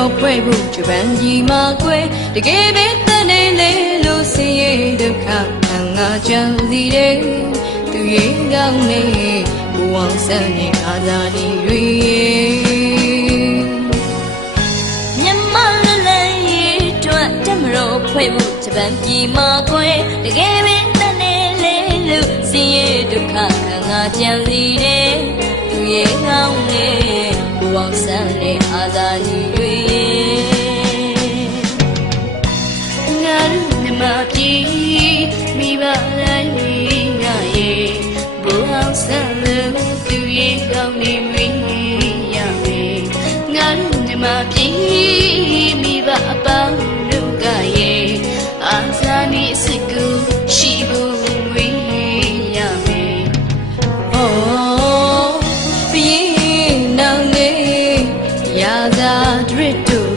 တော်ဖွဲ့ဖို့ဂျပန်ကြီးမှာကွယ်တကယ်ပဲတန်နေလေလို့ဆင်းရဲဒုက္ခခံငါကြံစီတယ်သူရဲ့ကောင်းနေဘဝဆန်းနေအာဇာနည်တွေမြန်မာလည်းရဲ့အတွက်တမတော်ဖွဲ့ဖို့ဂျပန်ကြီးမှာကွယ်တကယ်ပဲတန်နေလေလို့ဆင်းရဲဒုက္ခခံငါကြံစီတယ်သူရဲ့ကောင်းနေဘဝဆန်းနေအာဇာနည်တွေငါတို့မြမပြည်မိဘတိုင်းငါရဲ့ဘဝဆန်းလို့သူရဲ့ကောင်းနေမင်းရမယ်ငါတို့မြမပြည်မိဘအပေါင်းတို့ကရဲ့အာဇာနည်စစ်ကူရှိဖို့ဝေးရမယ်ဟောပြည်နောင်နေရာသာဒရစ်တို့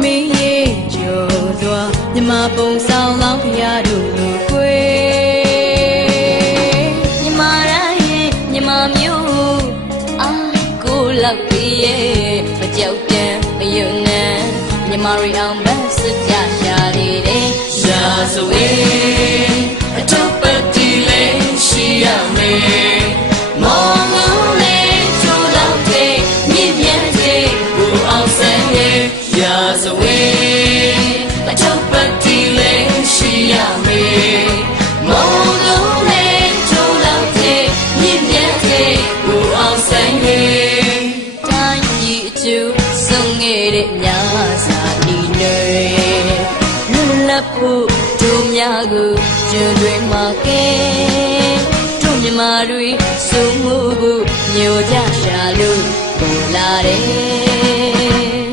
မင်းရဲ့ကျော်စွာမြမပုံဆောင်လောင်းဖျားတို့လိုကွယ်မြမတိုင်းမြမမျိုးအာကိုလောက်ပြီးရဲ့မကြောက်တမ်းမယုံနဲ့မြမရီအောင်ဘတ်စကြရှာနေတယ်ရာဇဝေအထုပ်ပတ်တီလေးရှိရမယ်မောင်လုံးလေးချိုးလောက်တဲ့မြင့်မြတ်တဲ့ဘူအောင်ဆန်းရဲ့ရာဇဝေအထုပ်ပတ်တီလေးရှိရမယ်မောင်လုံးလေးချိုးလောက်တဲ့မြင့်မြတ်တဲ့ဘူအောင်ဆန်းရဲ့တိုင်းပြည်အကျိုးဆုံးခဲ့တဲ့များစာဒီတွေလွတ်လပ်ဖို့တို့များကိုကျွန်းတွေမှာကဲတို့မြမာတွေစုံမှုကိုညိုကြရှာလို့ပေါ်လာတယ်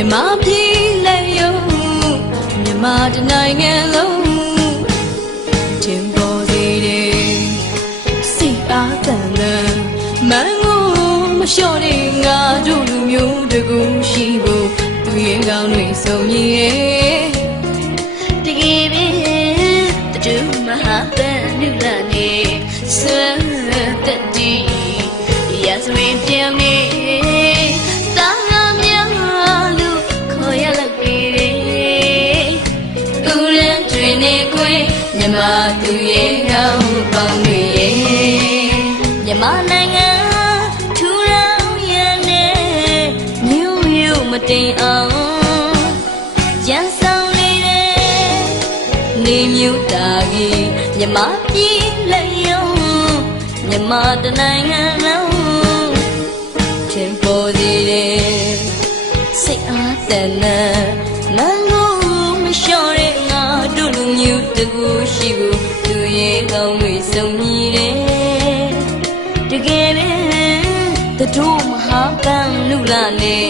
မြမပြည်လည်းယုံမြမတနိုင်ငံလုံးတင်ပေါ်စေတယ်စိတ်အားတန်တဲ့မန်းကိုမလျှော့တဲ့ငါတို့လူမျိုးတကူရှိဖို့သူရဲ့ကောင်းတွေဆုံးရည်တကယ်ပဲတူမဟာပန်နုလာနေဆွမ်းတက်တီရစဝေပြောင်းနေမြမသူရဲ့ကောင်းပေါင်းတွေရဲ့မြမနိုင်ငံထူထောင်ရတဲ့မြို့မြို့မတိမ်အောင်ရန်ဆောင်နေတဲ့နေမြို့တာကြီးမြမပြည်လက်ယုံမြမတနိုင်ငံလုံးချင်ပေါ်စီတဲ့စိတ်အားတန်တဲ့မန်းကိုမလျှော့တဲ့ငါတို့လူမျိုးတကူရှိဘူးသူရဲ့ကောင်းတွေဆုံးမြည်တယ်တကယ်ပဲတတို့မဟာကံလူလာနဲ့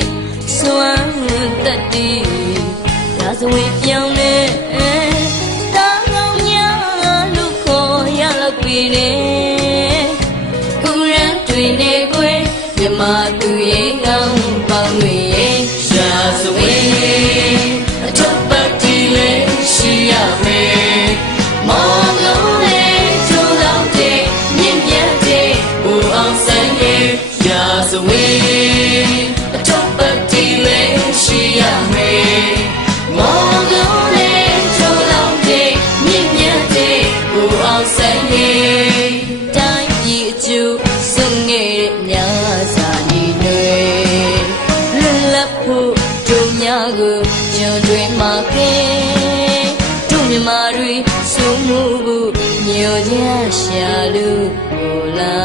စွမ်းတက်တီရာဇဝင်ပြောင်းနေတာကောင်းညာလူခေါ်ရလောက်ပြီလေကုရန်တွေနေကွယ်မြမသူရဲ့ကောင်းပေါင်းတွေရဲ့ရာဇဝင်အထုပ်ပတ်တီလေးရှိရမယ်မောင်လုံးလေးချိုးလောက်တဲ့မြင့်မြတ်တဲ့ဘူအောင်ဆန်းရဲ့ရာဇဝင်အထုပ်ပတ်တီလေးရှိရမယ်မောင်လုံးလေးချိုးလောက်တဲ့မြင့်မြတ်တဲ့ဘူအောင်ဆန်းရဲ့တိုင်းပြည်အကျိုးဆုံးခဲ့တဲ့များစာဒီတွေလွတ်လပ်ဖို့တို့များကိုကျွန်းတွေမှာကဲတို့မြမာတွေစုံမှုကိုညို ရရှာလူကိုလာ